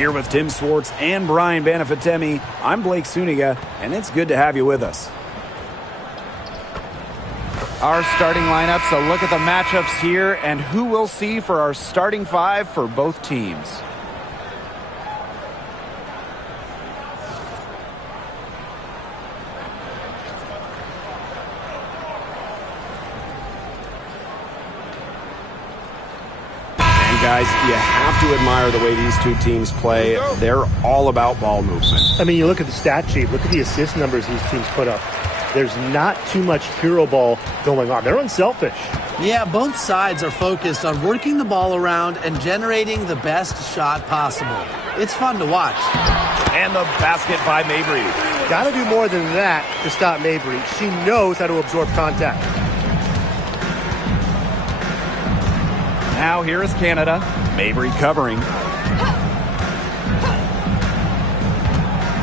Here with Tim Swartz and Brian Banafitemi, I'm Blake Suniga, and it's good to have you with us. Our starting lineups, a look at the matchups here, and who we'll see for our starting five for both teams. Guys, you have to admire the way these two teams play. They're all about ball movement. I mean, you look at the stat sheet, look at the assist numbers these teams put up. There's not too much hero ball going on. They're unselfish. Yeah, both sides are focused on working the ball around and generating the best shot possible. It's fun to watch. And the basket by Mabry. Got to do more than that to stop Mabry. She knows how to absorb contact. Now here is Canada. Mabry covering.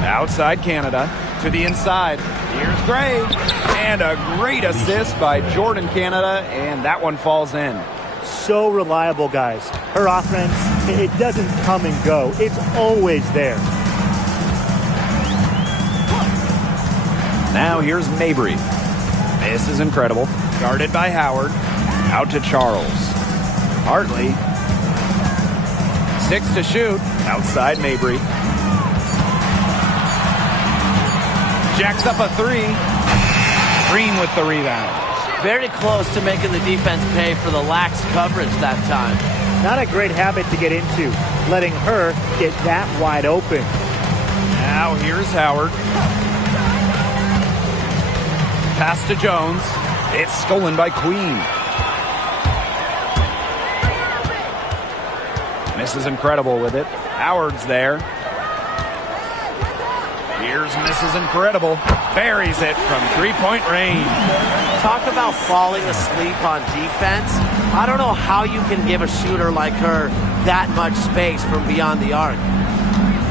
Outside Canada to the inside. Here's Gray. And a great assist by Jordan Canada, and that one falls in. So reliable, guys. Her offense, it doesn't come and go. It's always there. Now here's Mabry. This is incredible. Guarded by Howard. Out to Charles. Hartley. 6 to shoot. Outside Mabry. Jacks up a 3. Green with the rebound. Very close to making the defense pay for the lax coverage that time. Not a great habit to get into, letting her get that wide open. Now here's Howard. Pass to Jones. It's stolen by Queen. Mrs. Incredible with it. Howard's there. Here's Mrs. Incredible. Buries it from three-point range. Talk about falling asleep on defense. I don't know how you can give a shooter like her that much space from beyond the arc.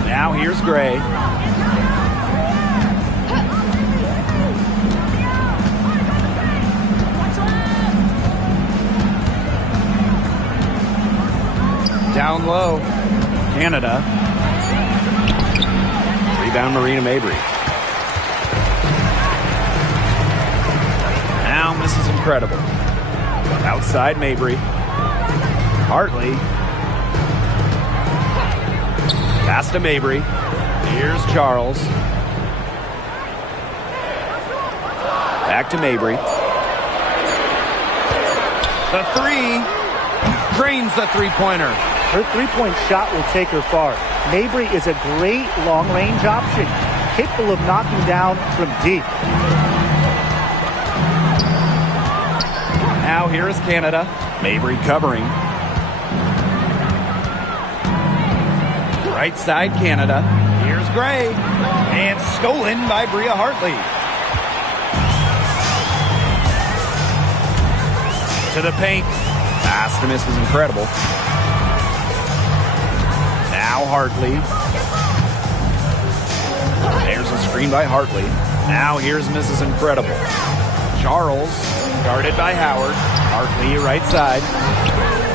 Now here's Gray. Down low. Canada. Rebound Marina Mabry. Now Mrs. Incredible. Outside Mabry. Hartley. Pass to Mabry. Here's Charles. Back to Mabry. The 3. Drains the three-pointer. Her three-point shot will take her far. Mabry is a great long-range option, capable of knocking down from deep. Now here is Canada. Mabry covering. Right side Canada. Here's Gray. And stolen by Bria Hartley. To the paint. Pass to Mrs. Incredible. Now Hartley. There's a screen by Hartley. Now here's Mrs. Incredible. Charles, guarded by Howard. Hartley right side.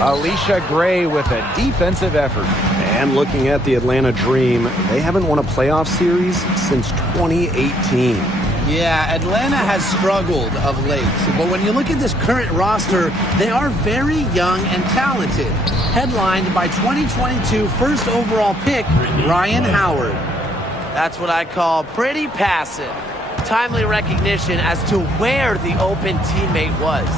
Alicia Gray with a defensive effort. And looking at the Atlanta Dream, they haven't won a playoff series since 2018. Yeah, Atlanta has struggled of late. But when you look at this current roster, they are very young and talented. Headlined by 2022 first overall pick, Ryan Howard. That's what I call pretty passive. Timely recognition as to where the open teammate was.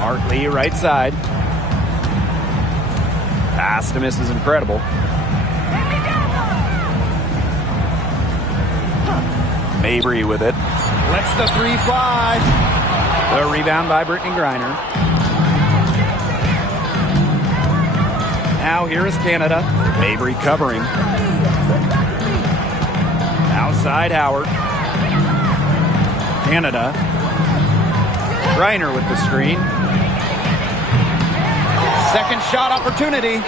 Hartley right side. Pass to Mrs. Incredible. Mabry with it. Lets the 3 fly. The rebound by Brittany Griner. Now here is Canada. Mabry covering. Outside Howard. Canada. Griner with the screen. Second shot opportunity.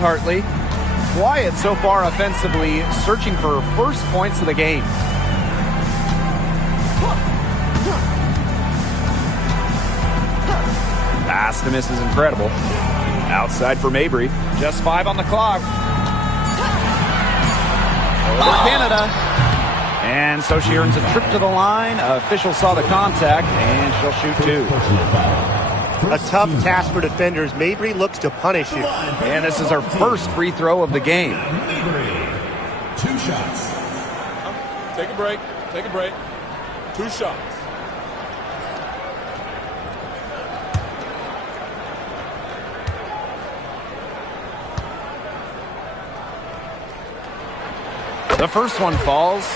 Hartley. Quiet so far offensively, searching for first points of the game. Pass to Mrs. Incredible. Outside for Mabry. Just 5 on the clock. Over Canada. And so she earns a trip to the line. Official saw the contact, and she'll shoot 2. A tough task for defenders. Mabry looks to punish it. And this is her first free throw of the game. 2 shots. Take a break. Take a break. 2 shots. The first one falls.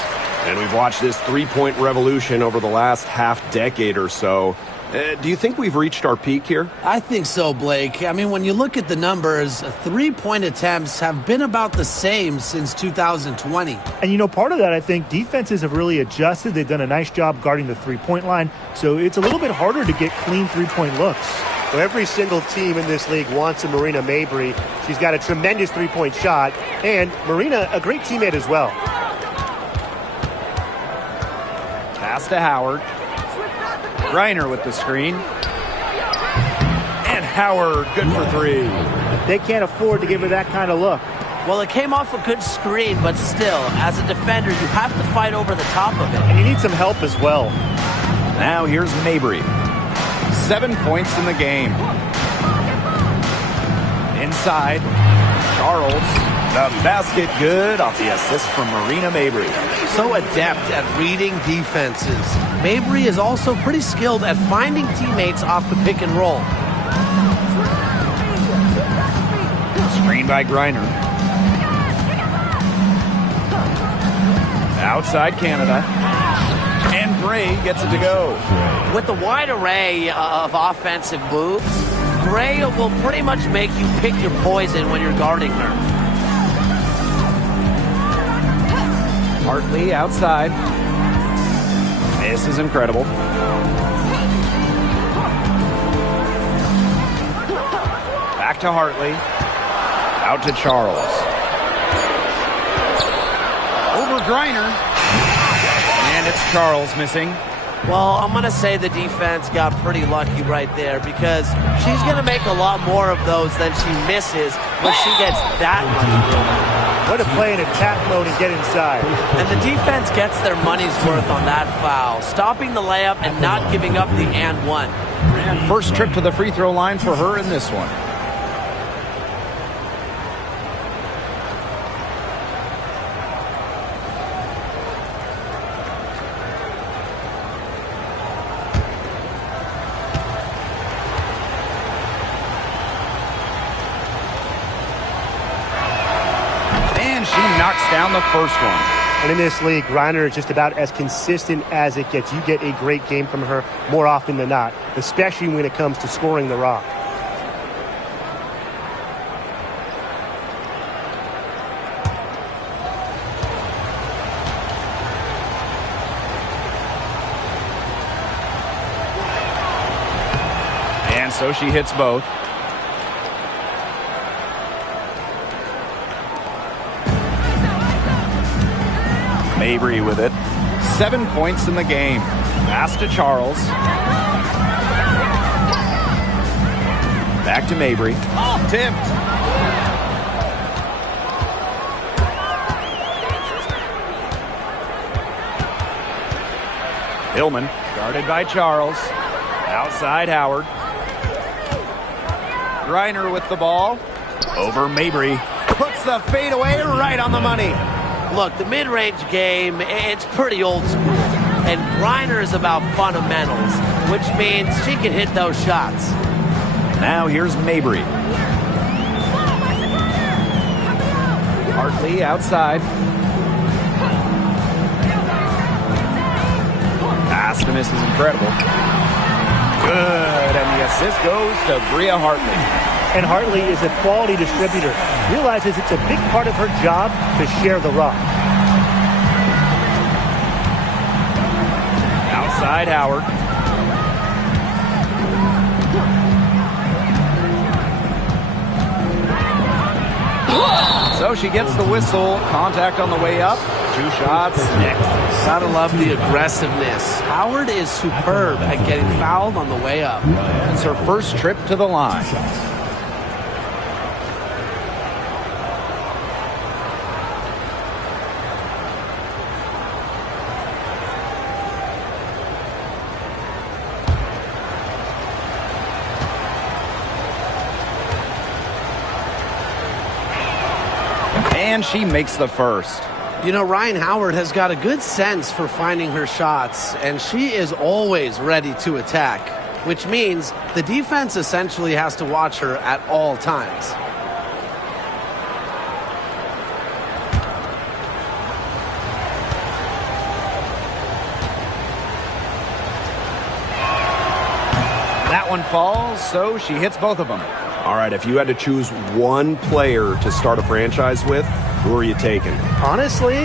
And we've watched this three-point revolution over the last half-decade or so. Do you think we've reached our peak here? I think so, Blake. I mean, when you look at the numbers, 3-point attempts have been about the same since 2020. And, you know, part of that, I think, defenses have really adjusted. They've done a nice job guarding the three-point line. So it's a little bit harder to get clean three-point looks. So every single team in this league wants a Marina Mabry. She's got a tremendous three-point shot. And Marina, a great teammate as well. Pass to Howard. Reiner with the screen. And Howard, good for 3. They can't afford to give her that kind of look. Well, it came off a good screen, but still, as a defender, you have to fight over the top of it. And you need some help as well. Now here's Mabry. 7 points in the game. Inside. Charles. The basket good off the assist from Marina Mabry. So adept at reading defenses. Mabry is also pretty skilled at finding teammates off the pick and roll. Screen by Griner. Outside Canada. And Gray gets it to go. With the wide array of offensive moves, Gray will pretty much make you pick your poison when you're guarding her. Hartley outside. This is incredible. Back to Hartley. Out to Charles. Over Griner. And it's Charles missing. Well, I'm going to say the defense got pretty lucky right there because she's going to make a lot more of those than she misses when she gets that much room. Way to play in attack mode and get inside. And the defense gets their money's worth on that foul, stopping the layup and not giving up the and one. And first trip to the free throw line for her in this one. Knocks down the first one. And in this league, Griner is just about as consistent as it gets. You get a great game from her more often than not, especially when it comes to scoring the rock. And so she hits both. Mabry with it. 7 points in the game. Pass to Charles. Back to Mabry. Tipped. Hillman guarded by Charles. Outside Howard. Griner with the ball. Over Mabry. Puts the fadeaway right on the money. Look, the mid-range game, it's pretty old school. And Griner is about fundamentals, which means she can hit those shots. Now here's Mabry. Hartley outside. Pass to Mrs. Incredible. Good, and the assist goes to Bria Hartley. And Hartley is a quality distributor. Realizes it's a big part of her job to share the rock. Outside Howard. So she gets the whistle. Contact on the way up. 2 shots next. Gotta love the aggressiveness. Howard is superb at getting fouled on the way up. It's her first trip to the line. And she makes the first. You know, Ryan Howard has got a good sense for finding her shots, and she is always ready to attack, which means the defense essentially has to watch her at all times. That one falls, so she hits both of them. All right, if you had to choose one player to start a franchise with, who are you taking? Honestly,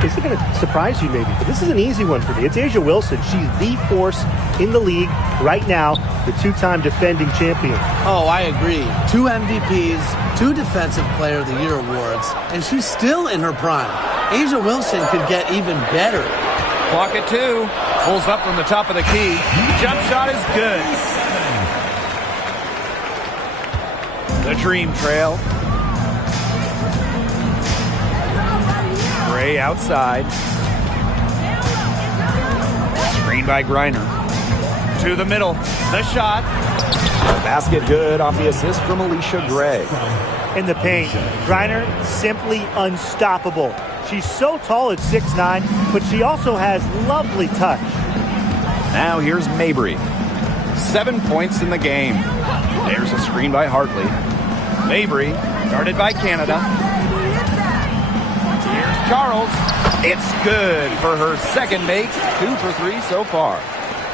this is going to surprise you maybe, but this is an easy one for me. It's A'ja Wilson. She's the force in the league right now, the 2-time defending champion. Oh, I agree. 2 MVPs, 2 Defensive Player of the Year awards, and she's still in her prime. A'ja Wilson could get even better. Clock at 2. Pulls up from the top of the key. Jump shot is good. The dream trail. Gray outside. Screen by Griner. To the middle. The shot. The basket good off the assist from Alicia Gray. In the paint, Griner simply unstoppable. She's so tall at 6'9", but she also has lovely touch. Now here's Mabry. 7 points in the game. There's a screen by Hartley. Mabry, guarded by Canada. Here's Charles. It's good for her second make. 2 for 3 so far.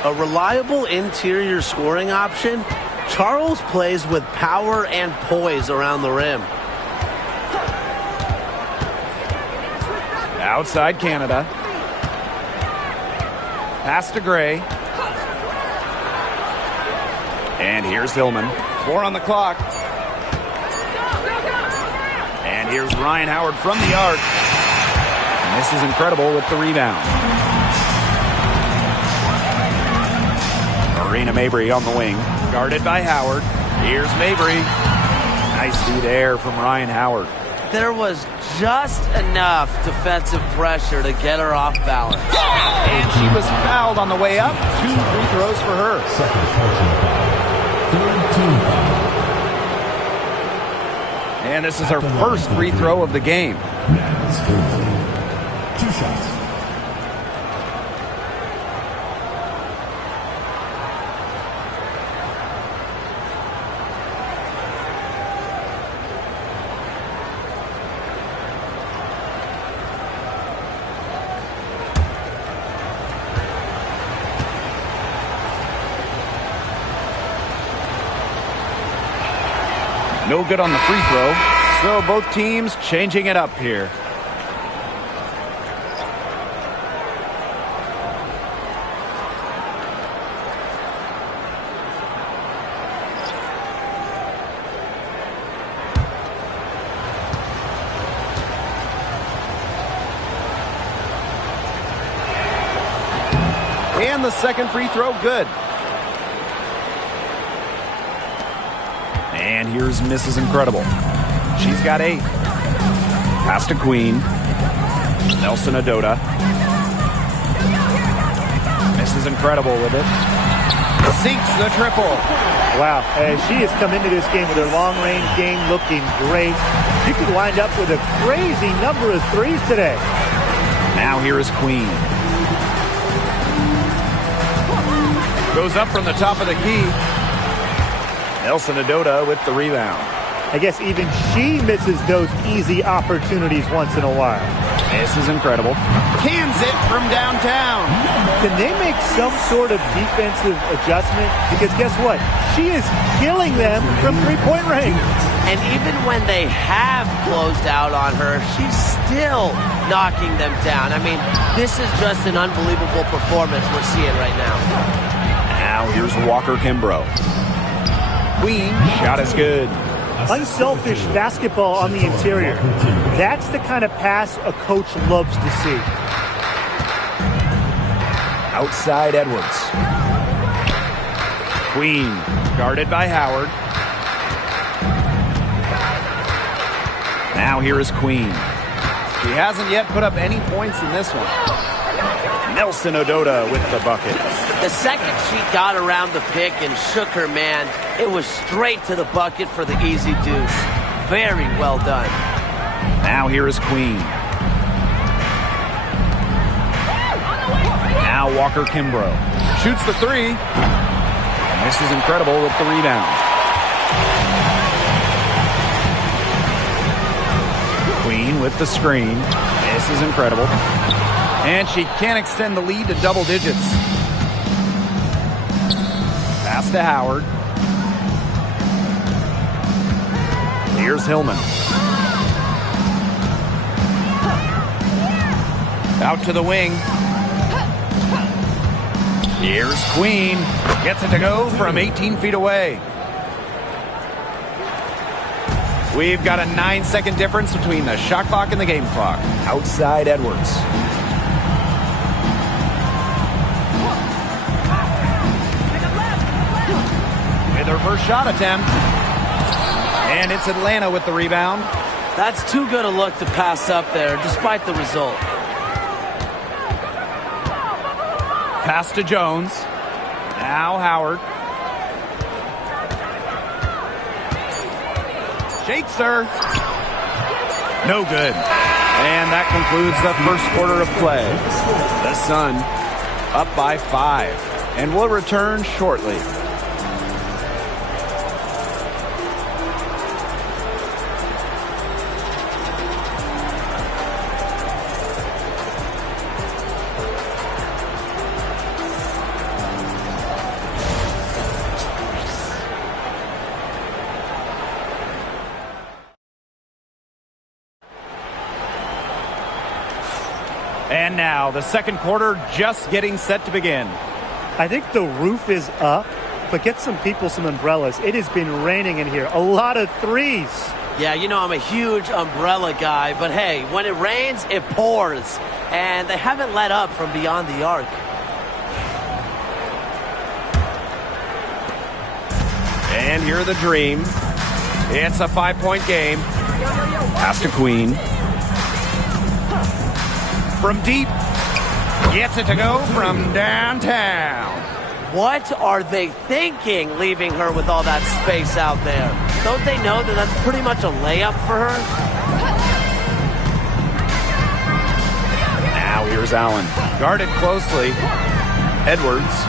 A reliable interior scoring option. Charles plays with power and poise around the rim. Outside Canada. Pass to Gray. And here's Hillman. 4 on the clock. And here's Ryan Howard from the arc. And this is incredible with the rebound. Marina Mabry on the wing. Guarded by Howard. Here's Mabry. Nice feed there from Ryan Howard. There was just enough defensive pressure to get her off balance. And she was fouled on the way up. 2 free throws for her. Second personal foul. Third team foul. And this is her first free throw of the game. Men's 2 shots. No good on the free throw. So both teams changing it up here. And the second free throw, good. And here's Mrs. Incredible. She's got 8. Pass to Queen. Nelson Adota. Mrs. Incredible with it. Sinks the triple. Wow, as she has come into this game with her long-range game looking great. She could wind up with a crazy number of threes today. Now here is Queen. Goes up from the top of the key. Nelson Adota with the rebound. I guess even she misses those easy opportunities once in a while. This is incredible. Cans it from downtown. Can they make some sort of defensive adjustment? Because guess what? She is killing them from three-point range. And even when they have closed out on her, she's still knocking them down. I mean, this is just an unbelievable performance we're seeing right now. Now here's Walker Kimbrough. Queen, shot is good. Unselfish basketball on the interior. That's the kind of pass a coach loves to see. Outside Edwards. Queen, guarded by Howard. Now here is Queen. She hasn't yet put up any points in this one. Nelson Ododa with the bucket. The second she got around the pick and shook her man, it was straight to the bucket for the easy deuce. Very well done. Now here is Queen. Now Walker Kimbrough. Shoots the three. And this is incredible with the rebound. Queen with the screen. This is incredible. And she can't extend the lead to double digits. Pass to Howard. Here's Hillman. Out to the wing. Here's Queen. Gets it to go from 18 feet away. We've got a 9-second difference between the shot clock and the game clock. Outside Edwards. With her first shot attempt. And it's Atlanta with the rebound. That's too good a look to pass up there, despite the result. Pass to Jones. Now Howard. Shakes her. No good. And that concludes the first quarter of play. The Sun up by 5. And will return shortly. And now the second quarter just getting set to begin. I think the roof is up, but get some people some umbrellas. It has been raining in here. A lot of threes. Yeah, you know I'm a huge umbrella guy, but hey, when it rains, it pours. And they haven't let up from beyond the arc. And here are the Dream. It's a 5-point game. Pass to Queen. From deep. Gets it to go from downtown. What are they thinking, leaving her with all that space out there? Don't they know that that's pretty much a layup for her? Now here's Allen. Guarded closely. Edwards.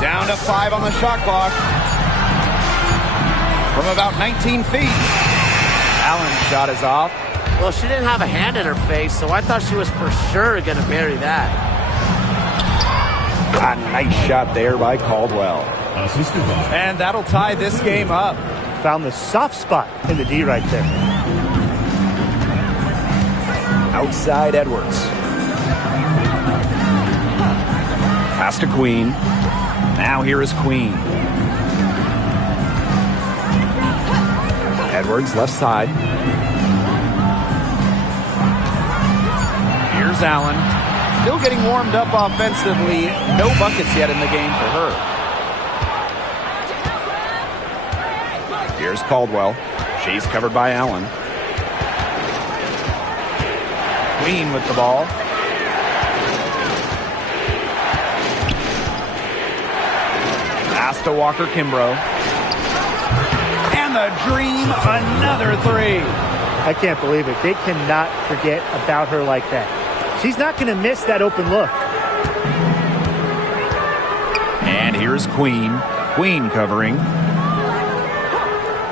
Down to 5 on the shot clock. From about 19 feet. Allen's shot is off. Well, she didn't have a hand in her face, so I thought she was for sure going to bury that. A nice shot there by Caldwell. And that'll tie this game up. Found the soft spot in the D right there. Outside Edwards. Pass to Queen. Now here is Queen. Edwards left side. Here's Allen. Still getting warmed up offensively. No buckets yet in the game for her. Here's Caldwell. She's covered by Allen. Queen with the ball. Pass to Walker Kimbrough. And the Dream, another three. I can't believe it. They cannot forget about her like that. She's not going to miss that open look. And here's Queen. Queen covering.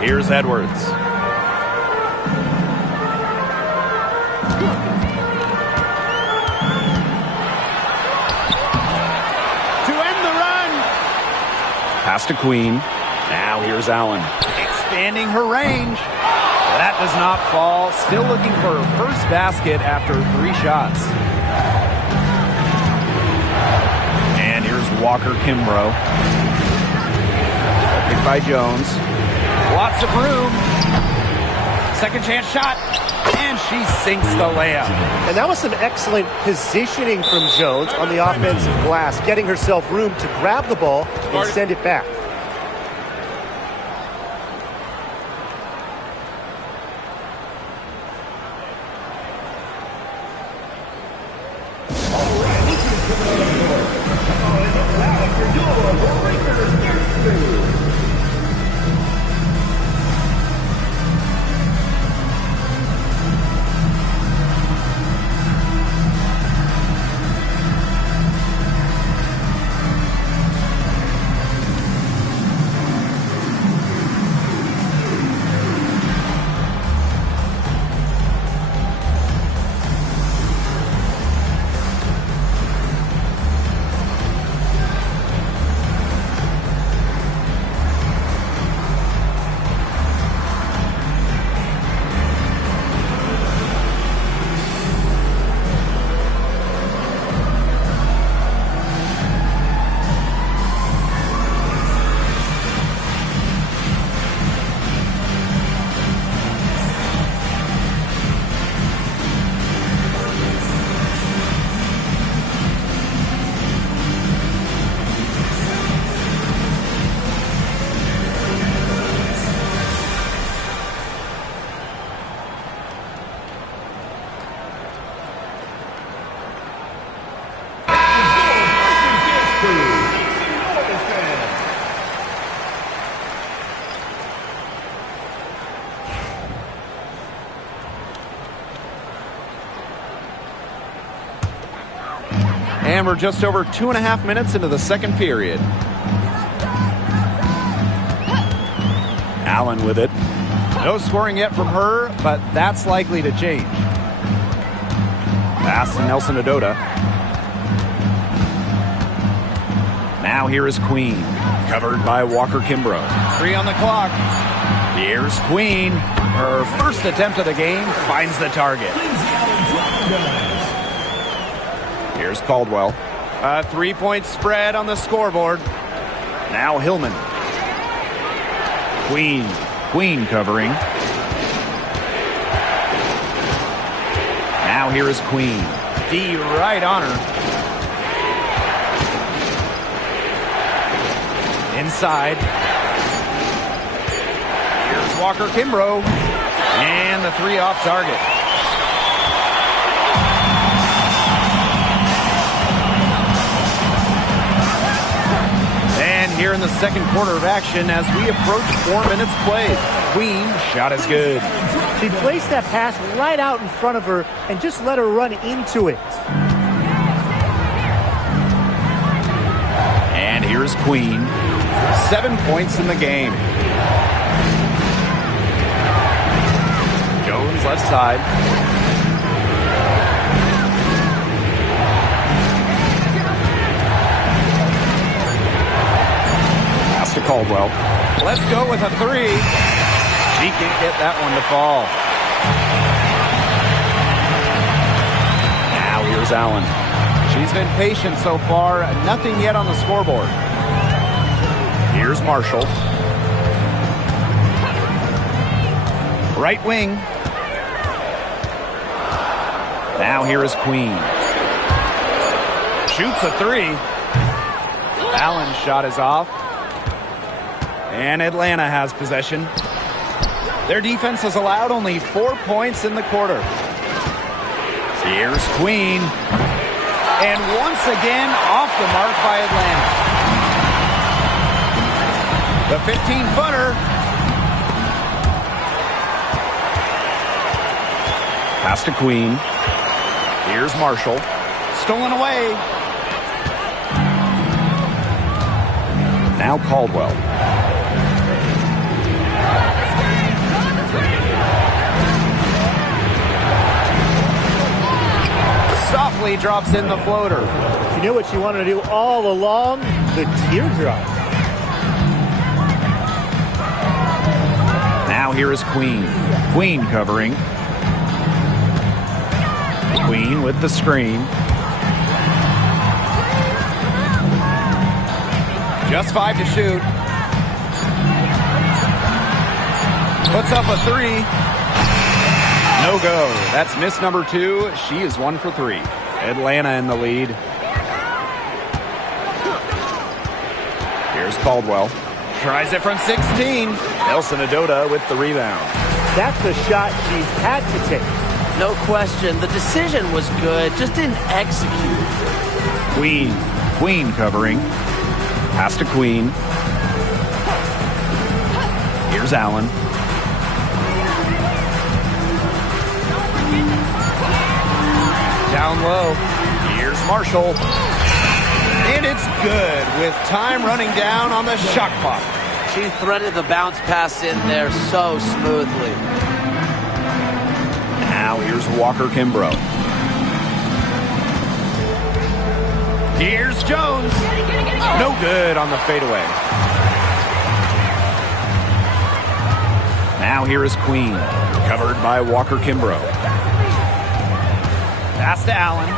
Here's Edwards. To end the run. Pass to Queen. Now here's Allen. Expanding her range. That does not fall. Still looking for her first basket after 3 shots. And here's Walker Kimbrough. Picked by Jones. Lots of room. Second chance shot. And she sinks the layup. And that was some excellent positioning from Jones on the offensive glass, getting herself room to grab the ball and send it back. And we're just over 2.5 minutes into the second period. Allen with it. No scoring yet from her, but that's likely to change. Pass to Nelson Adota. Now here is Queen, covered by Walker Kimbrough. 3 on the clock. Here's Queen. Her first attempt of the game finds the target. Here's Caldwell. A 3-point spread on the scoreboard. Now Hillman. Queen covering. Now here is Queen. D right on her. Inside. Here's Walker Kimbrough. And the 3 off target. And here in the second quarter of action as we approach 4 minutes played. Queen shot is good. She placed that pass right out in front of her and just let her run into it. And here's Queen. 7 points in the game. Jones left side. Pass to Caldwell. Let's go with a 3. She can't get that one to fall. Now here's Allen. She's been patient so far. Nothing yet on the scoreboard. Here's Marshall. Right wing. Now here is Queen. Shoots a 3. Allen's shot is off. And Atlanta has possession. Their defense has allowed only 4 points in the quarter. Here's Queen. And once again, off the mark by Atlanta. The 15-footer. Pass to Queen. Here's Marshall. Stolen away. Now Caldwell. Softly drops in the floater. You know what you wanted to do all along? The teardrop. Now here is Queen. Queen covering. Queen with the screen. Just 5 to shoot. Puts up a 3. No go. That's miss number 2. She is 1 for 3. Atlanta in the lead. Here's Caldwell. Tries it from 16. Nelson Adota with the rebound. That's the shot she had to take. No question. The decision was good, just didn't execute. Queen covering. Pass to Queen. Here's Allen. Down low. Here's Marshall. And it's good with time running down on the shot clock. She threaded the bounce pass in there so smoothly. Now here's Walker Kimbrough. Here's Jones. No good on the fadeaway. Now here is Queen. Covered by Walker Kimbrough. Pass to Allen.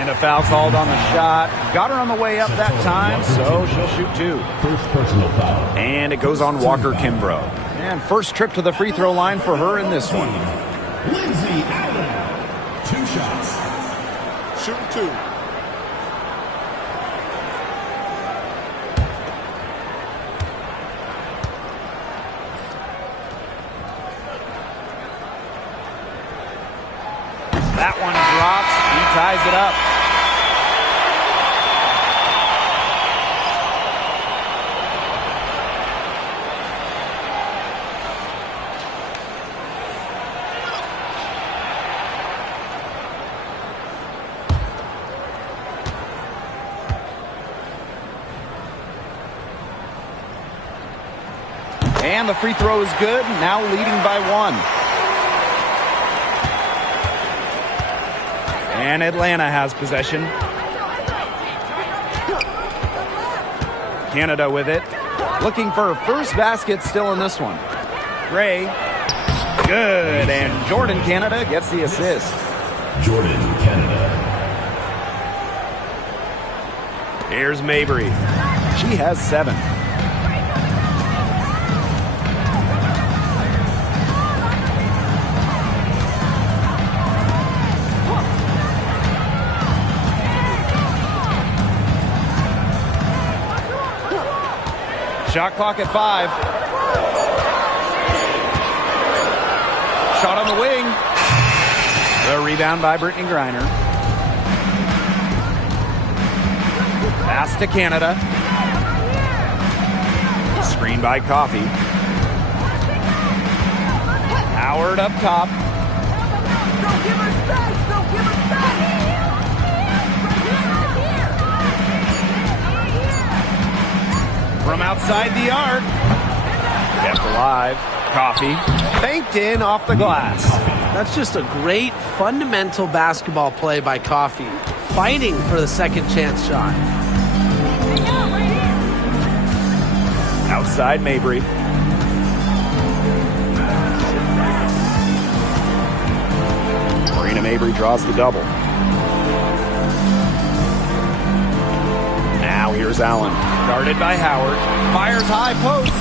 And a foul called on the shot. Got her on the way up that time, so she'll shoot 2. First personal foul. And it goes on Walker Kimbrough. And first trip to the free throw line for her in this one. Lindsay Allen. 2 shots. Shooting 2. That one drops. He ties it up. And the free throw is good. Now leading by 1. And Atlanta has possession. Canada with it. Looking for her first basket still in this one. Gray. Good. And Jordan Canada gets the assist. Jordan Canada. Here's Mabry. She has 7. Shot clock at 5. Shot on the wing. The rebound by Brittany Griner. Pass to Canada. Screen by Coffey. Howard up top. Don't give her space. Don't give her space. From outside the arc. Kept alive. Coffey. Banked in off the glass. That's just a great fundamental basketball play by Coffey. Fighting for the second chance shot. Outside Mabry. Marina Mabry draws the double. Now here's Allen. Guarded by Howard. Fires high post.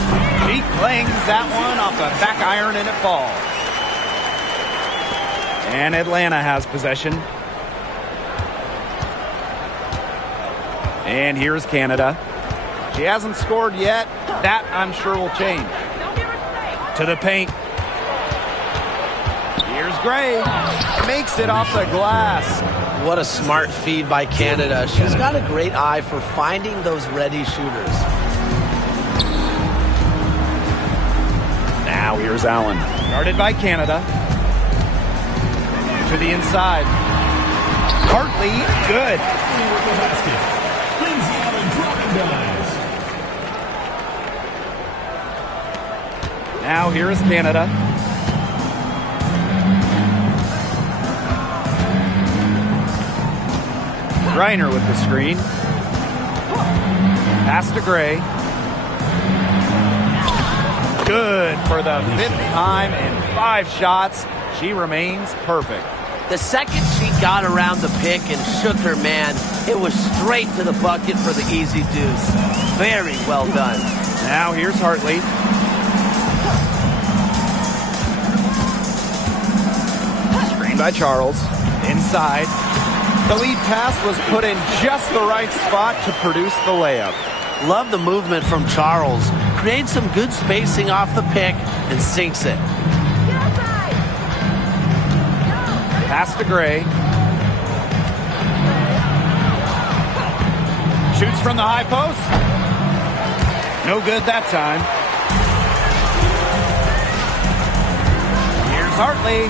She clings that one off the back iron and it falls. And Atlanta has possession. And here's Canada. She hasn't scored yet. That, I'm sure, will change. To the paint. Here's Gray. Makes it off the glass. What a smart feed by Canada. She's got a great eye for finding those ready shooters. Now here's Allen. Guarded by Canada. To the inside. Hartley, good. With the basket. Lindsay Allen dropping dimes. Now here is Canada. Griner with the screen. Pass to Gray. Good for the 5th time in 5 shots. She remains perfect. The second she got around the pick and shook her man, it was straight to the bucket for the easy deuce. Very well done. Now here's Hartley. Screen by Charles. Inside. The lead pass was put in just the right spot to produce the layup. Love the movement from Charles. Creates some good spacing off the pick and sinks it. Pass to Gray. Shoots from the high post. No good that time. Here's Hartley.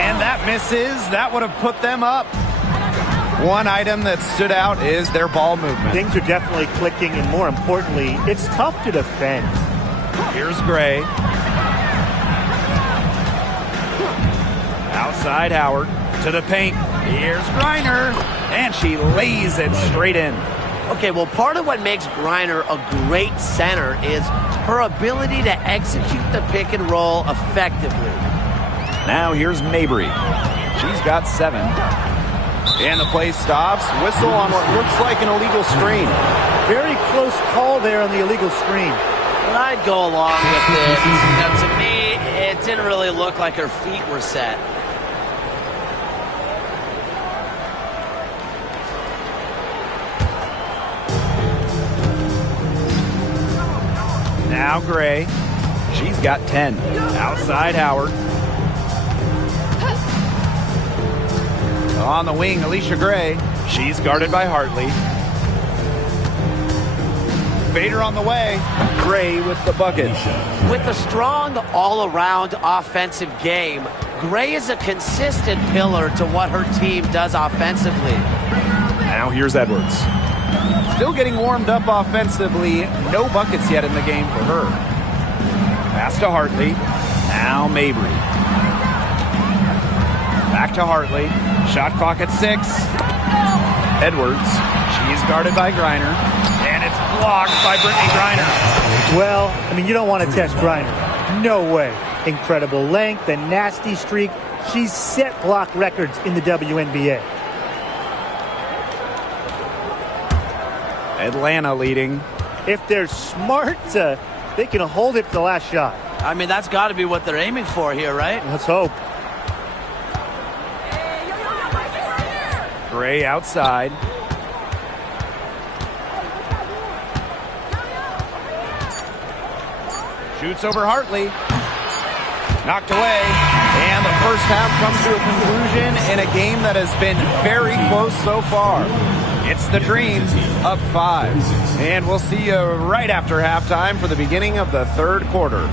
And that misses. That would have put them up. One item that stood out is their ball movement. Things are definitely clicking, and more importantly, it's tough to defend. Here's Gray. Outside Howard to the paint. Here's Griner. And she lays it straight in. Okay, well, part of what makes Griner a great center is her ability to execute the pick and roll effectively. Now here's Mabry. She's got 7. And the play stops. Whistle on what looks like an illegal screen. Very close call there on the illegal screen. But I'd go along with it. Now, to me, it didn't really look like her feet were set. Now Gray. She's got 10. Outside Howard. On the wing, Alicia Gray. She's guarded by Hartley. Vader on the way. Gray with the bucket. With a strong all-around offensive game, Gray is a consistent pillar to what her team does offensively. Now here's Edwards. Still getting warmed up offensively. No buckets yet in the game for her. Pass to Hartley. Now Mabry. Back to Hartley. Shot clock at 6. Edwards. She's guarded by Griner. And it's blocked by Brittany Griner. Well, I mean, you don't want to test Griner. No way. Incredible length and nasty streak. She's set block records in the WNBA. Atlanta leading. If they're smart, they can hold it for the last shot. I mean, that's got to be what they're aiming for here, right? Let's hope. Gray outside. Shoots over Hartley. Knocked away. And the first half comes to a conclusion in a game that has been very close so far. It's the Dream up 5. And we'll see you right after halftime for the beginning of the third quarter.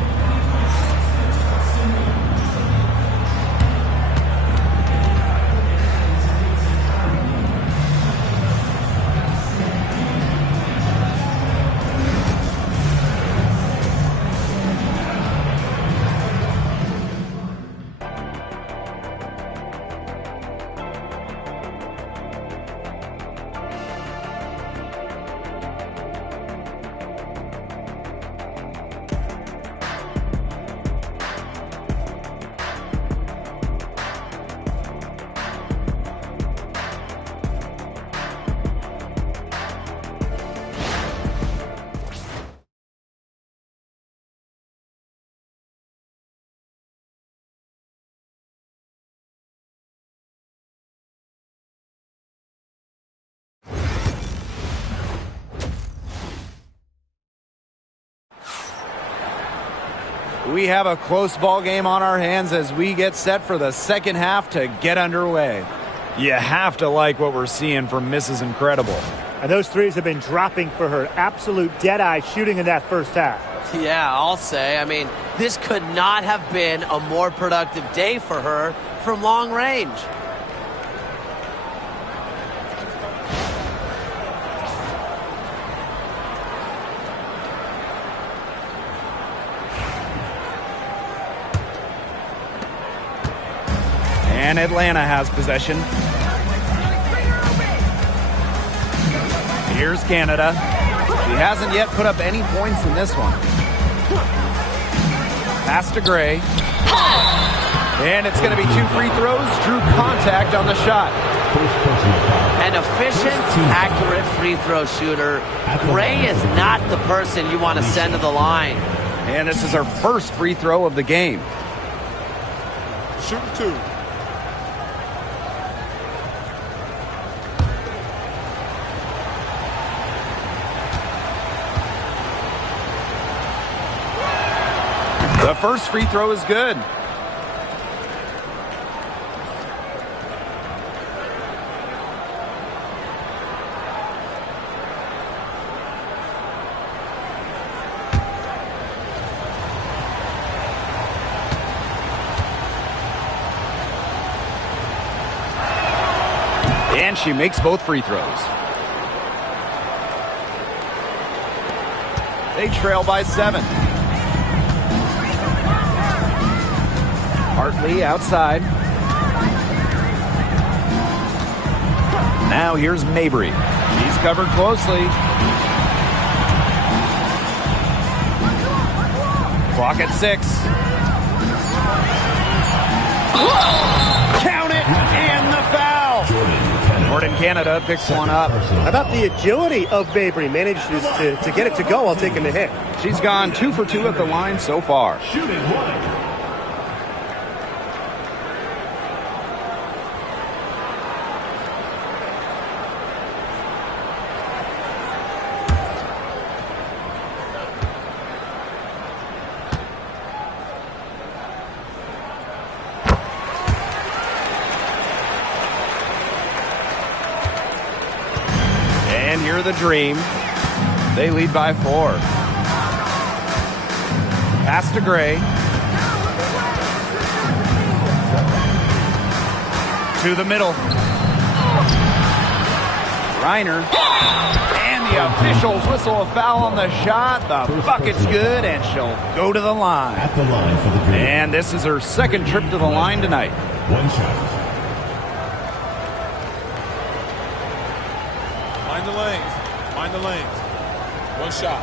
We have a close ball game on our hands as we get set for the second half to get underway. You have to like what we're seeing from Mrs. Incredible. And those threes have been dropping for her. Absolute dead-eye shooting in that first half. Yeah, I'll say. I mean, this could not have been a more productive day for her from long range. And Atlanta has possession. Here's Canada. She hasn't yet put up any points in this one. Pass to Gray. And it's going to be 2 free throws. Drew contact on the shot. An efficient, accurate free throw shooter. Gray is not the person you want to send to the line. And this is our first free throw of the game. Shoot 2. The first free throw is good. And she makes both free throws. They trail by 7. Hartley outside. Now here's Mabry. He's covered closely. Clock at 6. Count it, and the foul. Jordan Canada picks one up. How about the agility of Mabry? Manages to get it to go while taking the hit. She's gone 2 for 2 at the line so far. Shooting 1. And here the Dream. They lead by 4. Pass to Gray. To the middle. Reiner. And the officials whistle a foul on the shot. The bucket's good, and she'll go to the line. At the line for the Dream. And this is her second trip to the line tonight. 1 shot. Mind the lanes. Mind the lanes. 1 shot.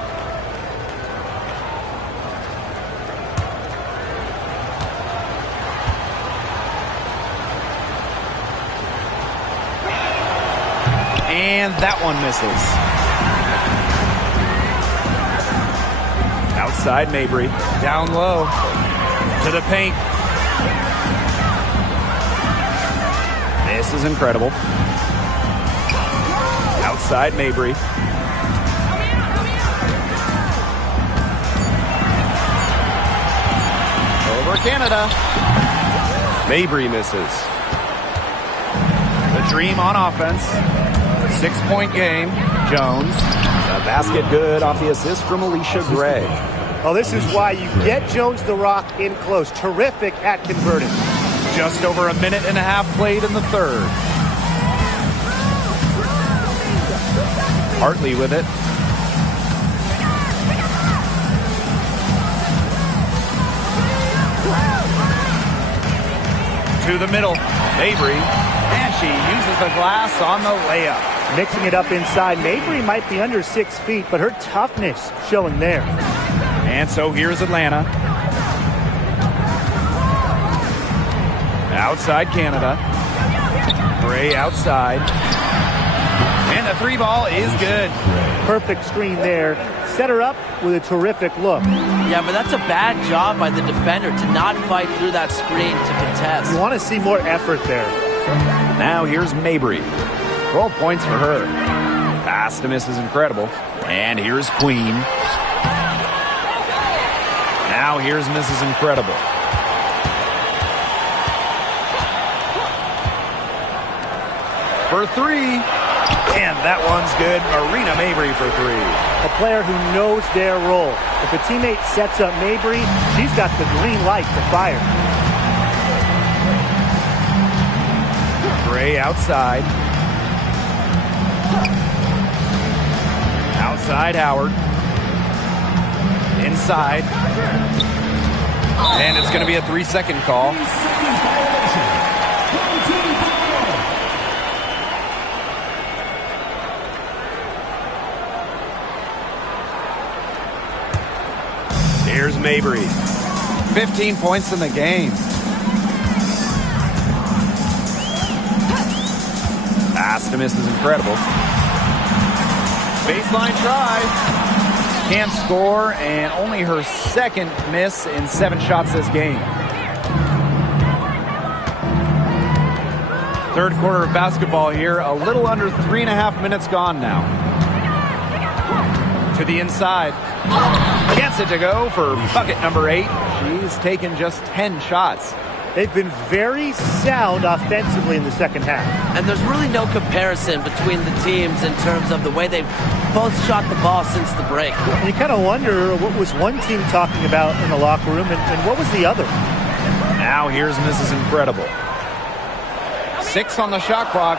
And that one misses. Outside Mabry. Down low. To the paint. This is incredible. Outside Mabry. Over Canada. Mabry misses. The Dream on offense. 6-point game. Jones. The basket good off the assist from Alicia Gray. Oh, this is why you get Jones the Rock in close. Terrific at converting. Just over a minute and a half played in the third. Hartley with it. To the middle. Mabry. And she uses the glass on the layup. Mixing it up inside. Mabry might be under 6 feet, but her toughness showing there. And so here's Atlanta. Outside Canada. Gray outside. And the 3 ball is good. Perfect screen there. Set her up with a terrific look. Yeah, but that's a bad job by the defender to not fight through that screen to contest. You want to see more effort there. Now here's Mabry. 12 points for her. Pass to miss is incredible. And here's Queen. Now here's Mrs. Incredible. For 3. And that one's good. Marina Mabry for 3. A player who knows their role. If a teammate sets up Mabry, she's got the green light to fire. Gray outside. Outside Howard. Inside. And it's going to be a 3-second call. Here's Mabry. 15 points in the game. Pass to miss is incredible. Baseline try. Can't score, and only her second miss in 7 shots this game. Third quarter of basketball here. A little under 3.5 minutes gone now. To the inside. Gets it to go for bucket number 8. She's taken just 10 shots. They've been very sound offensively in the second half. And there's really no comparison between the teams in terms of the way they've both shot the ball since the break. And you kind of wonder what was one team talking about in the locker room and what was the other. Now here's Mrs. Incredible. 6 on the shot clock.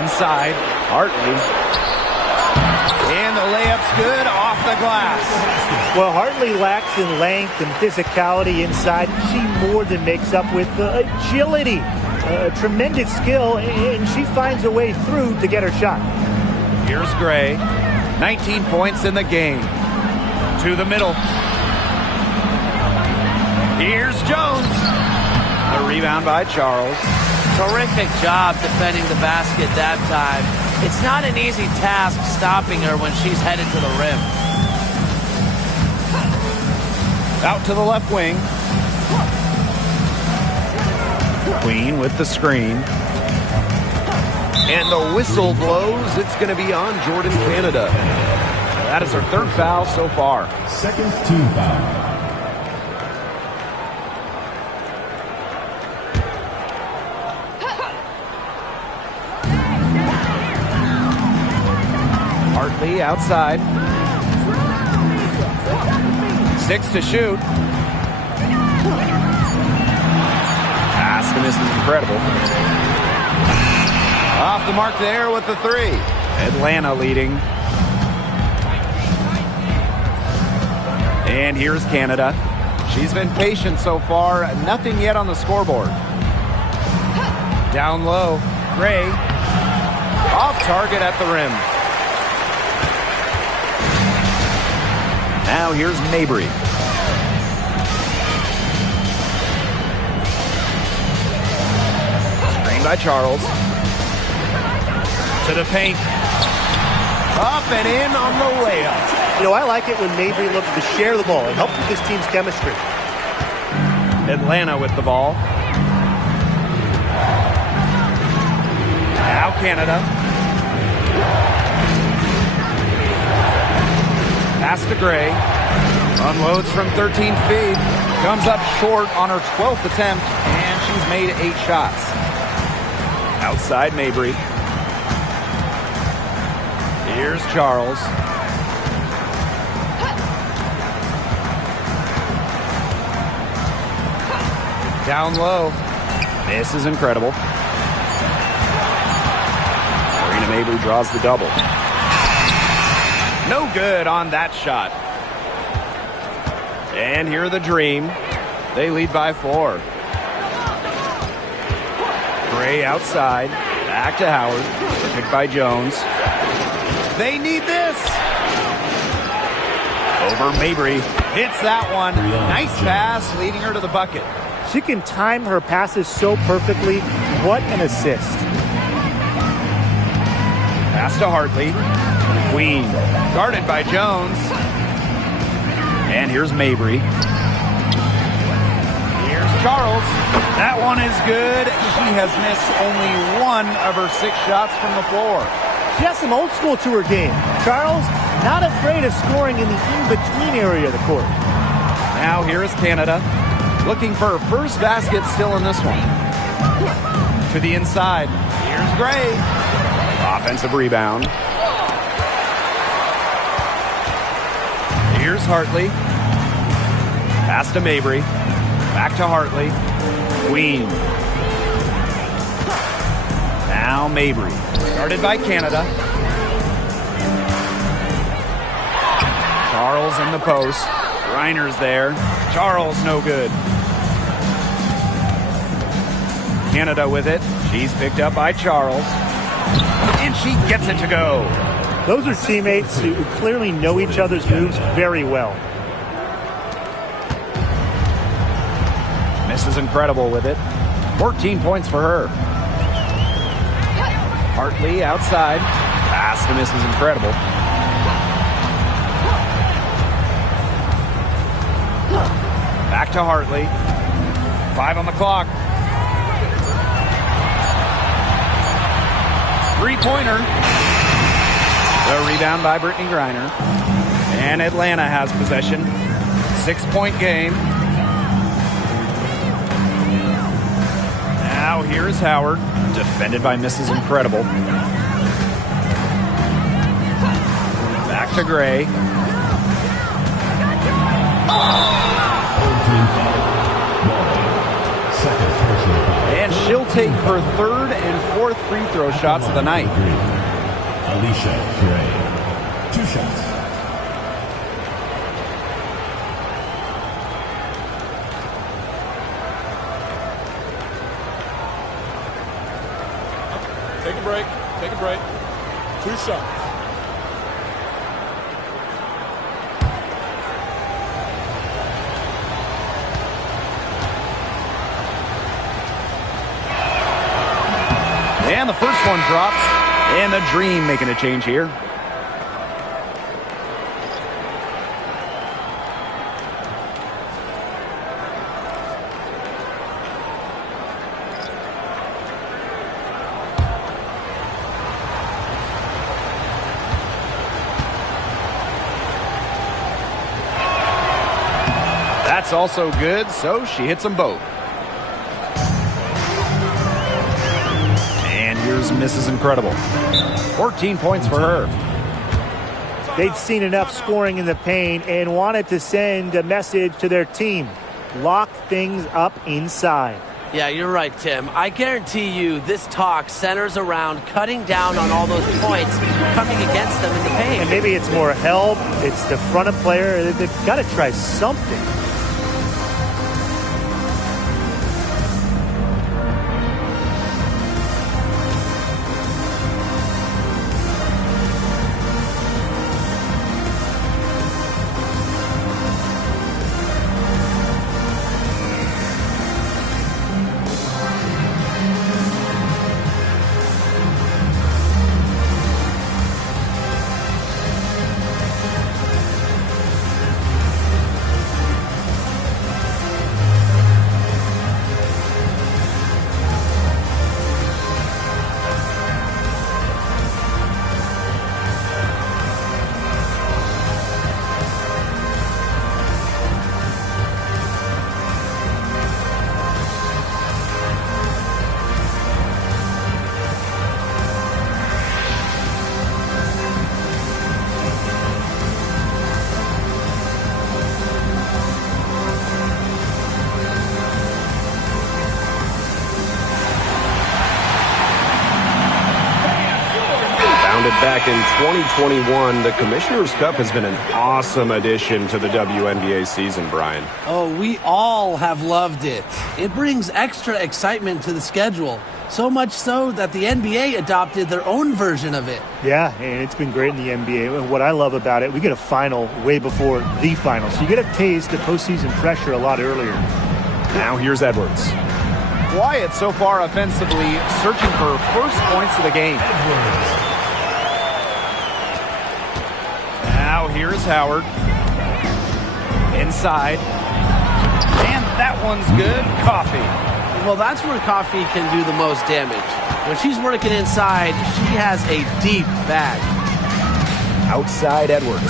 Inside, Hartley. And the layup's good off the glass. Well, Hartley lacks in length and physicality inside. She more than makes up with agility, tremendous skill, and she finds a way through to get her shot. Here's Gray. 19 points in the game. To the middle. Here's Jones. A rebound by Charles. Terrific job defending the basket that time. It's not an easy task stopping her when she's headed to the rim. Out to the left wing. Queen with the screen. And the whistle blows. It's going to be on Jordan Canada. That is her 3rd foul so far. Second team foul. Hartley outside. 6 to shoot. Pass to miss is incredible. Off the mark there with the 3. Atlanta leading. And here's Canada. She's been patient so far. Nothing yet on the scoreboard. Down low. Gray. Off target at the rim. Now here's Mabry. Screen by Charles. To the paint. Up and in on the layup. You know, I like it when Mabry looks to share the ball. It helps with this team's chemistry. Atlanta with the ball. Now Canada. Pass to Gray. Unloads from 13 feet. Comes up short on her 12th attempt, and she's made 8 shots. Outside Mabry. Here's Charles. Down low. This is incredible. Marina Mabry draws the double. No good on that shot. And here are the Dream. They lead by 4. Gray outside. Back to Howard. Picked by Jones. They need this. Over Mabry. Hits that one. Nice pass, leading her to the bucket. She can time her passes so perfectly. What an assist. Pass to Hartley. Queen. Guarded by Jones. And here's Mabry. Here's Charles. That one is good. She has missed only 1 of her 6 shots from the floor. She has some old school to her game. Charles, not afraid of scoring in the in-between area of the court. Now here is Canada. Looking for her first basket still in this one. To the inside. Here's Gray. Offensive rebound. Here's Hartley. Pass to Mabry. Back to Hartley. Queen. Now Mabry. Guarded by Canada. Charles in the post. Reiner's there. Charles no good. Canada with it. She's picked up by Charles. And she gets it to go. Those are teammates who clearly know each other's moves very well. Mrs. Incredible with it. 14 points for her. Hartley outside. Pass to Mrs. Incredible. Back to Hartley. 5 on the clock. Three-pointer. The rebound by Brittany Griner. And Atlanta has possession. 6-point game. Now here is Howard. Defended by Mrs. Incredible. Back to Gray. And she'll take her third and fourth free throw shots of the night. Alicia Gray. 2 shots. Take a break. Take a break. 2 shots. And the first one drops. And the Dream making a change here. That's also good, so she hits them both. And here's Mrs. Incredible. 14 points for her. They'd seen enough scoring in the paint and wanted to send a message to their team. Lock things up inside. Yeah, you're right, Tim. I guarantee you this talk centers around cutting down on all those points coming against them in the paint. And maybe it's more help. It's the front of player. They've got to try something. Back in 2021, the Commissioner's Cup has been an awesome addition to the WNBA season, Brian. Oh, we all have loved it. It brings extra excitement to the schedule, so much so that the NBA adopted their own version of it. Yeah, and it's been great in the NBA. And what I love about it, we get a final way before the final, so you get a taste of postseason pressure a lot earlier. Now here's Edwards. Wyatt so far offensively searching for first points of the game. Now here's Howard. Inside. And that one's good. Coffee. Well, that's where Coffee can do the most damage. When she's working inside, she has a deep bag. Outside Edwards.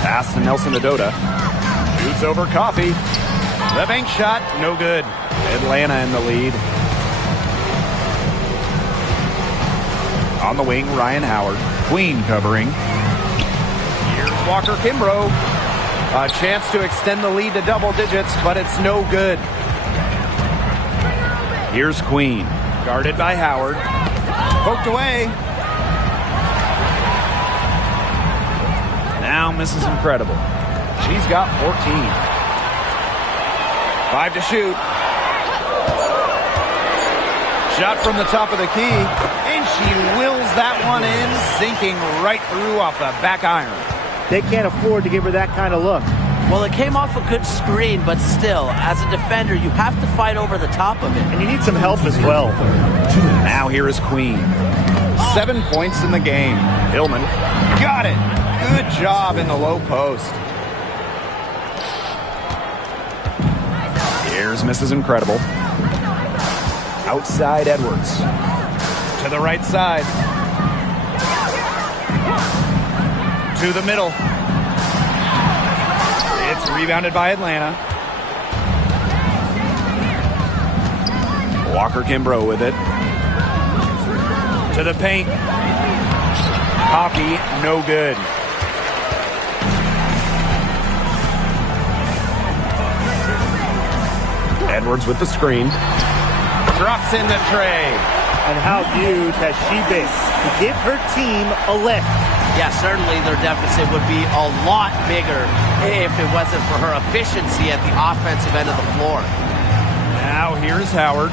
Pass to Nelson Adota. Shoots over Coffee. The bank shot, no good. Atlanta in the lead. On the wing, Ryan Howard. Queen covering. Here's Walker Kimbrough. A chance to extend the lead to double digits, but it's no good. Here's Queen. Guarded by Howard. Poked away. Now Mrs. Incredible. She's got 14. 5 to shoot. Shot from the top of the key. And she wills that one in, sinking right through off the back iron. They can't afford to give her that kind of look. Well, it came off a good screen, but still, as a defender, you have to fight over the top of it. And you need some help as well. Now here is Queen. 7 points in the game. Hillman got it. Good job in the low post. Here's Mrs. Incredible. Outside Edwards. To the right side. To the middle. It's rebounded by Atlanta. Walker Kimbrough with it. To the paint. Coffee, no good. Edwards with the screen. Drops in the tray. And how huge has she been to give her team a lift? Yeah, certainly their deficit would be a lot bigger if it wasn't for her efficiency at the offensive end of the floor. Now here's Howard.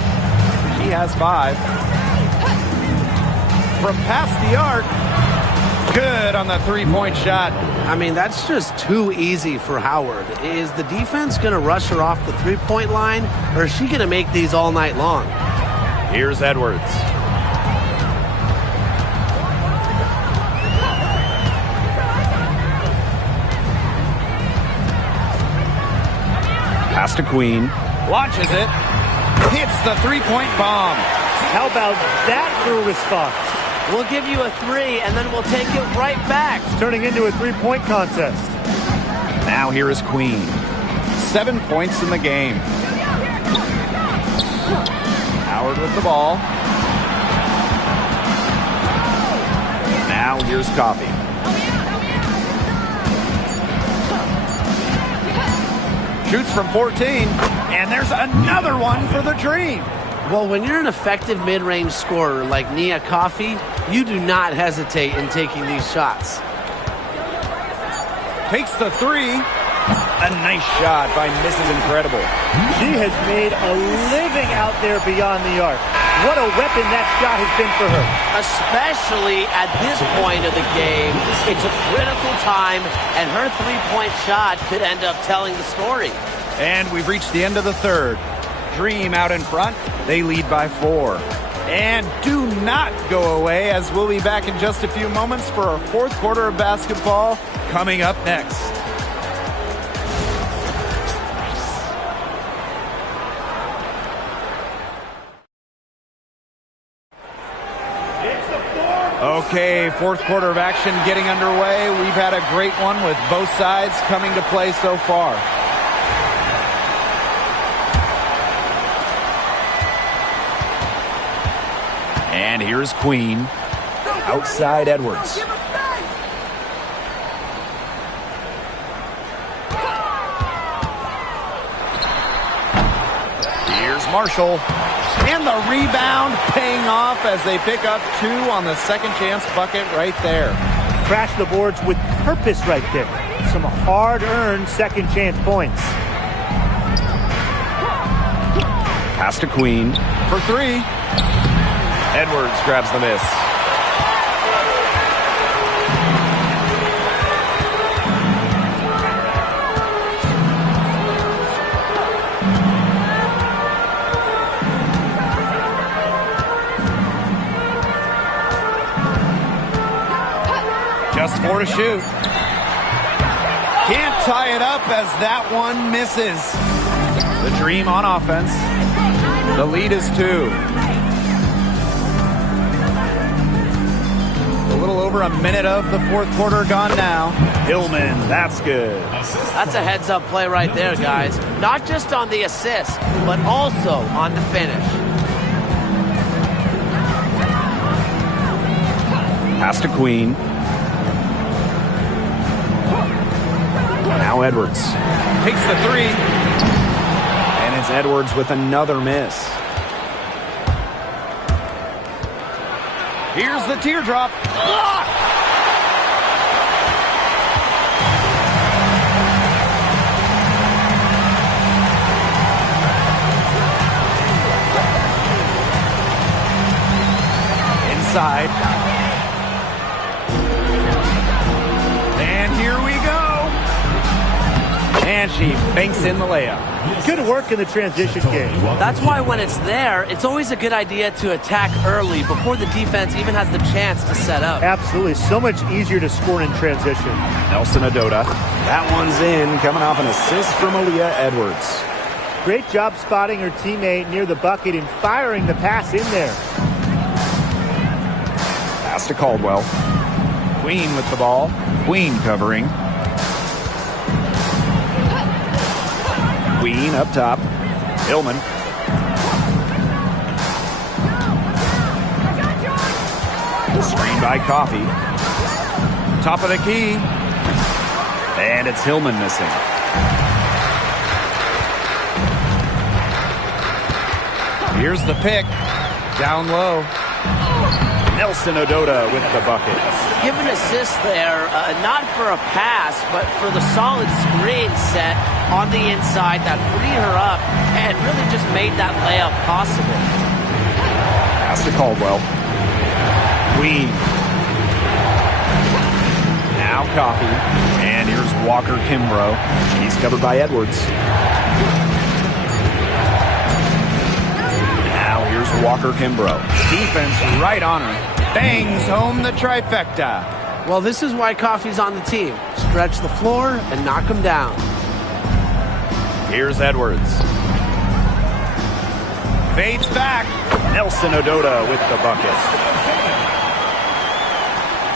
He has 5. From past the arc. Good on the three-point shot. I mean, that's just too easy for Howard. Is the defense going to rush her off the three-point line, or is she going to make these all night long? Here's Edwards. Pass to Queen. Launches it. Hits the three-point bomb. How about that for a response? We'll give you a 3, and then we'll take it right back. It's turning into a three-point contest. Now here is Queen. 7 points in the game. Howard with the ball. Now here's Coffee. Shoots from 14, and there's another one for the Dream. Well, when you're an effective mid-range scorer like Nia Coffey, you do not hesitate in taking these shots. Takes the 3. A nice shot by Mrs. Incredible. She has made a living out there beyond the arc. What a weapon that shot has been for her. Especially at this point of the game, it's a critical time, and her three-point shot could end up telling the story. And we've reached the end of the third. Dream out in front. They lead by 4. And do not go away, as we'll be back in just a few moments for our fourth quarter of basketball coming up next. Okay, fourth quarter of action getting underway. We've had a great one with both sides coming to play so far. And here's Queen. Outside Edwards. Here's Marshall. And the rebound paying off as they pick up 2 on the second chance bucket right there. Crash the boards with purpose right there. Some hard-earned second chance points. Pass to Queen for 3. Edwards grabs the miss. Just 4 to shoot. Can't tie it up as that one misses. The Dream on offense. The lead is 2. A little over a minute of the fourth quarter gone now. Hillman, that's good. That's a heads-up play right there, guys. Not just on the assist, but also on the finish. Pass to Queen. Now Edwards. Takes the 3. And it's Edwards with another miss. Here's the teardrop. Blocked! Inside. And here we go. And she banks in the layup. Good work in the transition game. That's why when it's there, it's always a good idea to attack early before the defense even has the chance to set up. Absolutely. So much easier to score in transition. Nelson Adota. That one's in, coming off an assist from Aaliyah Edwards. Great job spotting her teammate near the bucket and firing the pass in there. Pass to Caldwell. Queen with the ball. Queen covering. Queen up top. Hillman. Screen by Coffey. Top of the key. And it's Hillman missing. Here's the pick. Down low. Nelson Adota with the bucket. Give an assist there, not for a pass, but for the solid screen set on the inside that freed her up and really just made that layup possible. Pass to Caldwell. Queen. Now Coffey. And here's Walker Kimbrough. She's covered by Edwards. Now here's Walker Kimbrough. Defense right on her. Bangs home the trifecta. Well, this is why Coffey's on the team. Stretch the floor and knock him down. Here's Edwards. Fades back. Nelson Adota with the bucket.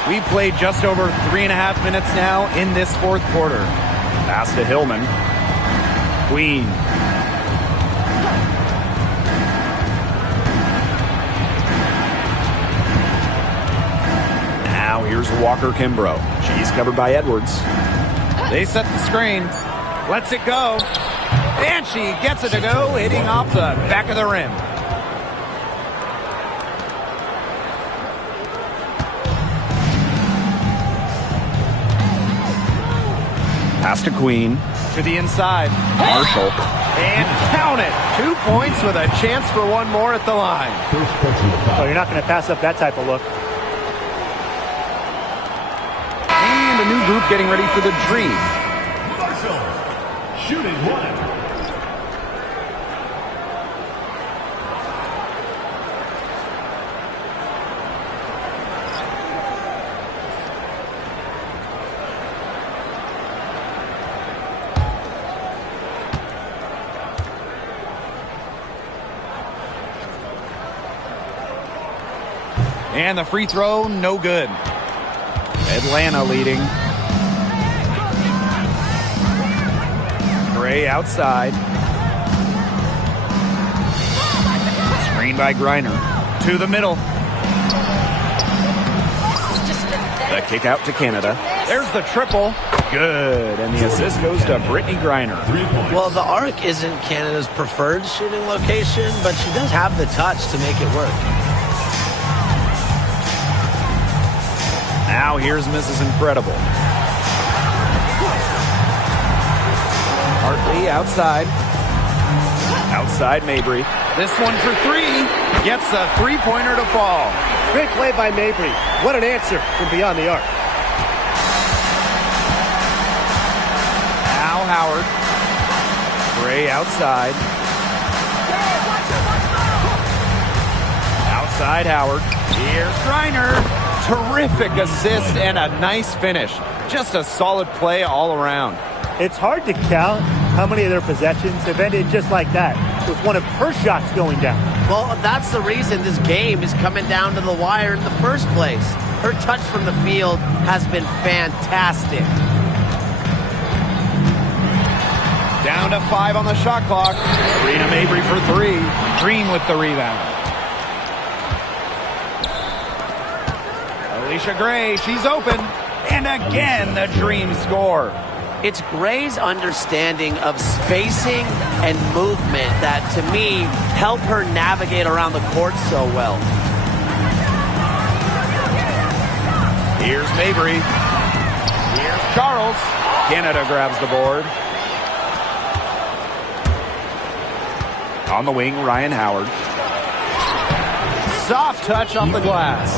We played just over 3.5 minutes now in this fourth quarter. Pass to Hillman. Queen. Now here's Walker Kimbrough. She's covered by Edwards. They set the screen. Lets it go. And she gets it to go, hitting off the back of the rim. Pass to Queen. To the inside. Marshall. And count it. 2 points with a chance for one more at the line. Oh, you're not going to pass up that type of look. And a new group getting ready for the Dream. Marshall, shooting one. And the free throw, no good. Atlanta leading. Gray outside. Screen by Griner. To the middle. The kick out to Canada. There's the triple. Good. And the assist goes to Brittany Griner. 3 points. Well, the arc isn't Canada's preferred shooting location, but she does have the touch to make it work. Now here's Mrs. Incredible. Hartley outside. Outside Mabry. This one for three. Gets a three-pointer to fall. Great play by Mabry. What an answer from beyond the arc. Now Howard. Gray outside. Outside Howard. Here's Griner. Terrific assist and a nice finish. Just a solid play all around. It's hard to count how many of their possessions have ended just like that, with one of her shots going down. Well, that's the reason this game is coming down to the wire in the first place. Her touch from the field has been fantastic. Down to 5 on the shot clock. Serena Mabry for three. Green with the rebound. Alicia Gray, she's open. And again, the Dream score. It's Gray's understanding of spacing and movement that, to me, help her navigate around the court so well. Here's Mabry. Here's Charles. Canada grabs the board. On the wing, Ryan Howard. Soft touch off the glass.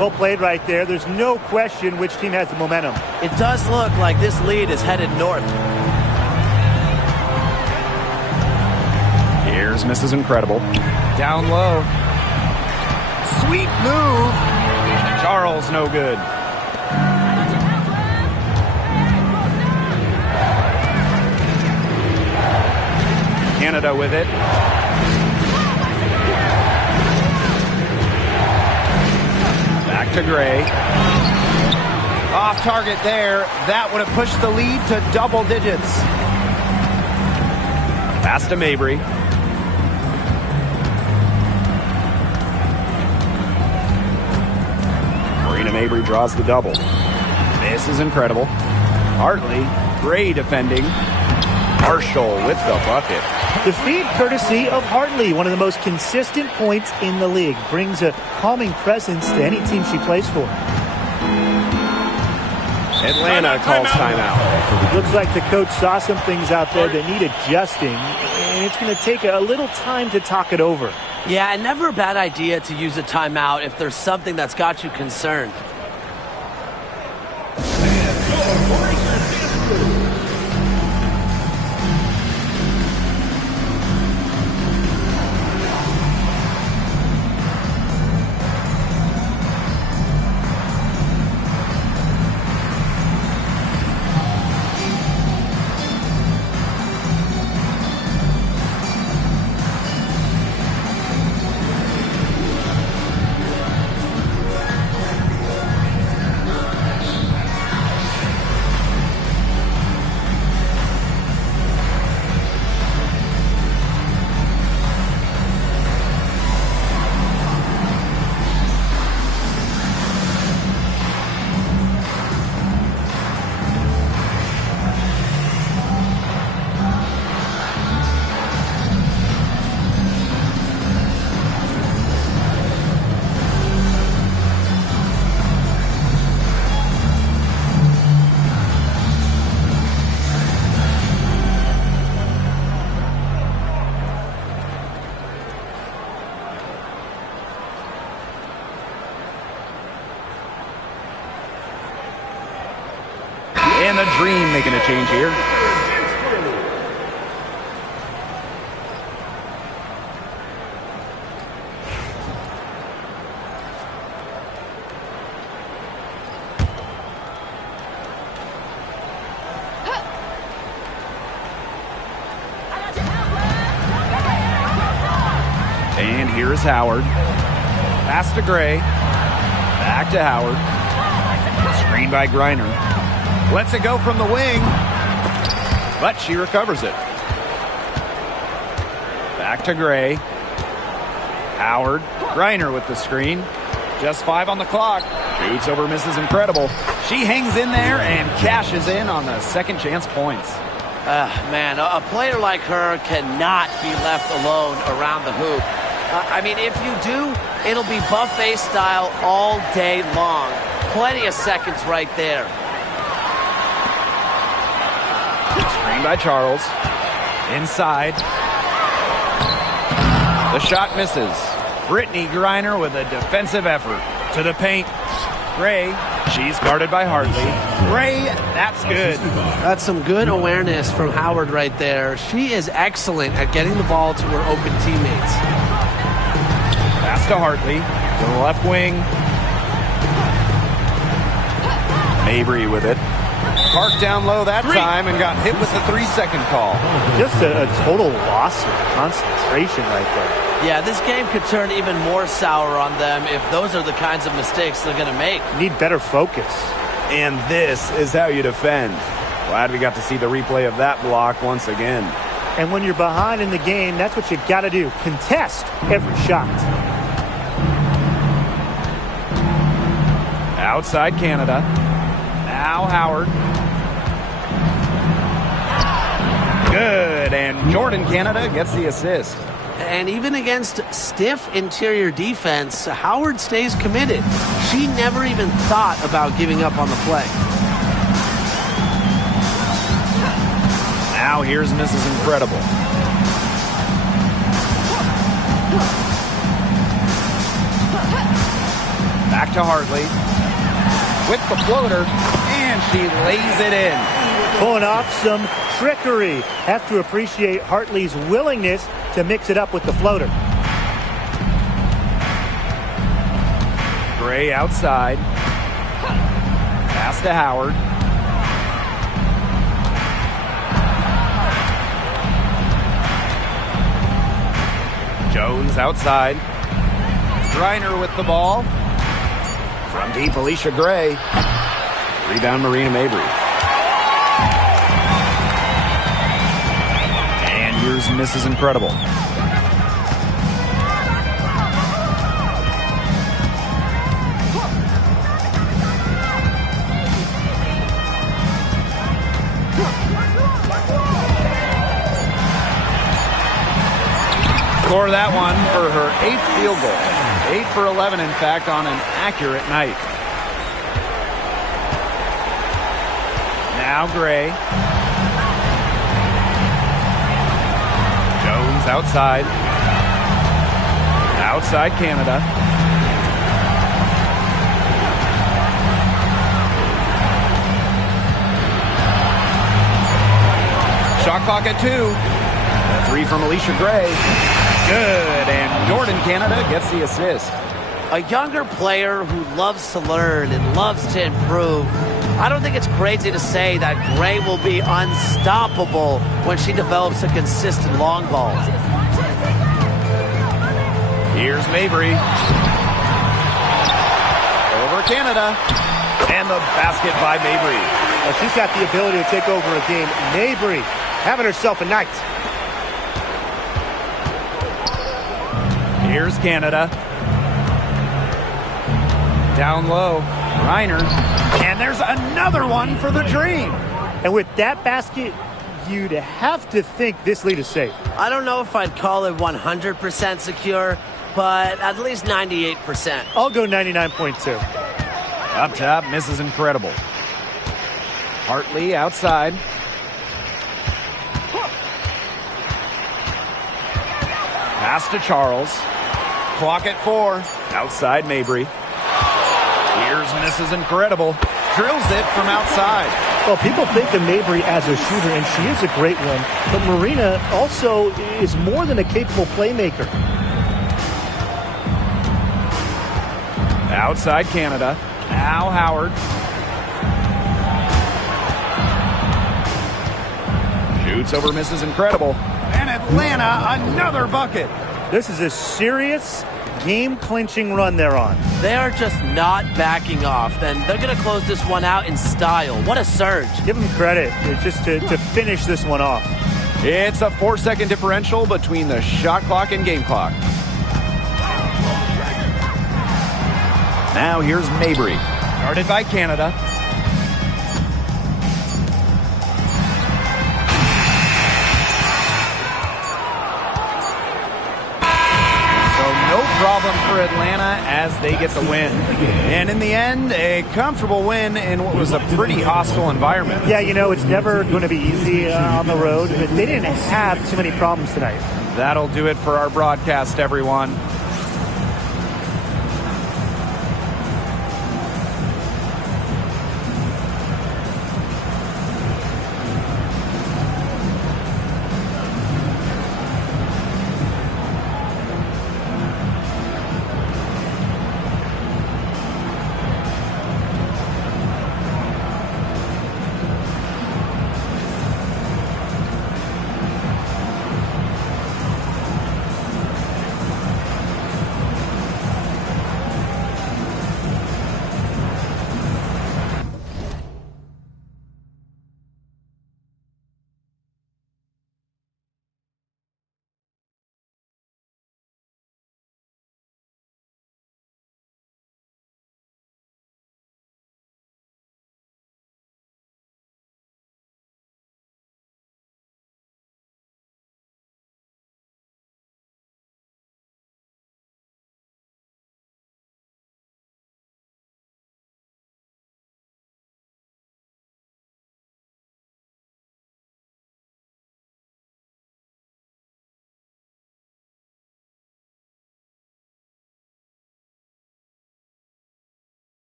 Well played right there. There's no question which team has the momentum. It does look like this lead is headed north. Here's Mrs. Incredible. Down low. Sweet move. Charles, no good. Canada with it. Back to Gray. Off target there. That would have pushed the lead to double digits. Pass to Mabry. Marina Mabry draws the double. This is Incredible. Hartley. Gray defending. Marshall with the bucket. The feed courtesy of Hartley, one of the most consistent points in the league. Brings a calming presence to any team she plays for. Atlanta calls timeout. Looks like the coach saw some things out there that need adjusting, and it's going to take a little time to talk it over. Yeah, and never a bad idea to use a timeout if there's something that's got you concerned. And the Dream making a change here. And here's Howard. Pass to Gray. Back to Howard. Screen by Griner. Lets it go from the wing, but she recovers it. Back to Gray. Howard. Griner with the screen. Just 5 on the clock. Shoots over Mrs. Incredible. She hangs in there and cashes in on the second chance points. Man, a player like her cannot be left alone around the hoop. I mean, if you do, it'll be buffet style all day long. Plenty of seconds right there. Screen by Charles. Inside. The shot misses. Brittany Griner with a defensive effort. To the paint. Gray. She's guarded by Hartley. Gray, that's good. That's some good awareness from Howard right there. She is excellent at getting the ball to her open teammates. Pass to Hartley. To the left wing. Mabry with it. Parked down low that time and got hit with the 3-second call. Just a total loss of concentration right there. Yeah, this game could turn even more sour on them if those are the kinds of mistakes they're going to make. Need better focus. And this is how you defend. Glad we got to see the replay of that block once again. And when you're behind in the game, that's what you got to do. Contest every shot. Outside Canada. Now Howard. Good, and Jordan Canada gets the assist. And even against stiff interior defense, Howard stays committed. She never even thought about giving up on the play. Now here's Mrs. Incredible. Back to Hartley. With the floater, and she lays it in. Pulling off some trickery. Have to appreciate Hartley's willingness to mix it up with the floater. Gray outside. Pass to Howard. Jones outside. Reiner with the ball. From deep, Alicia Gray. Rebound, Marina Mabry. And here's Mrs. Incredible. Score that one for her 8th field goal. 8 for 11, in fact, on an accurate night. Now Gray. Jones outside. Outside Canada. Shot clock at 2. A 3 from Alicia Gray. Good, and Jordan Canada gets the assist. A younger player who loves to learn and loves to improve. I don't think it's crazy to say that Gray will be unstoppable when she develops a consistent long ball. Here's Mabry. Over Canada. And the basket by Mabry. Well, she's got the ability to take over a game. Mabry having herself a night. Here's Canada. Down low. Reiner. And there's another one for the Dream. And with that basket, you'd have to think this lead is safe. I don't know if I'd call it 100% secure, but at least 98%. I'll go 99.2. Up top, Mrs. Incredible. Hartley outside. Pass to Charles. Clock at 4. Outside Mabry. Here's Mrs. Incredible. Drills it from outside. Well, people think of Mabry as a shooter, and she is a great one. But Marina also is more than a capable playmaker. Outside Canada. Now Howard. Shoots over Mrs. Incredible. And Atlanta, another bucket. This is a serious game-clinching run they're on. They are just not backing off, and they're going to close this one out in style. What a surge. Give them credit just to finish this one off. It's a 4-second differential between the shot clock and game clock. Now here's Mabry. Guarded by Canada. Problem for Atlanta as they get the win. And in the end, a comfortable win in what was a pretty hostile environment. Yeah, you know, it's never going to be easy on the road, but they didn't have too many problems tonight. That'll do it for our broadcast, everyone.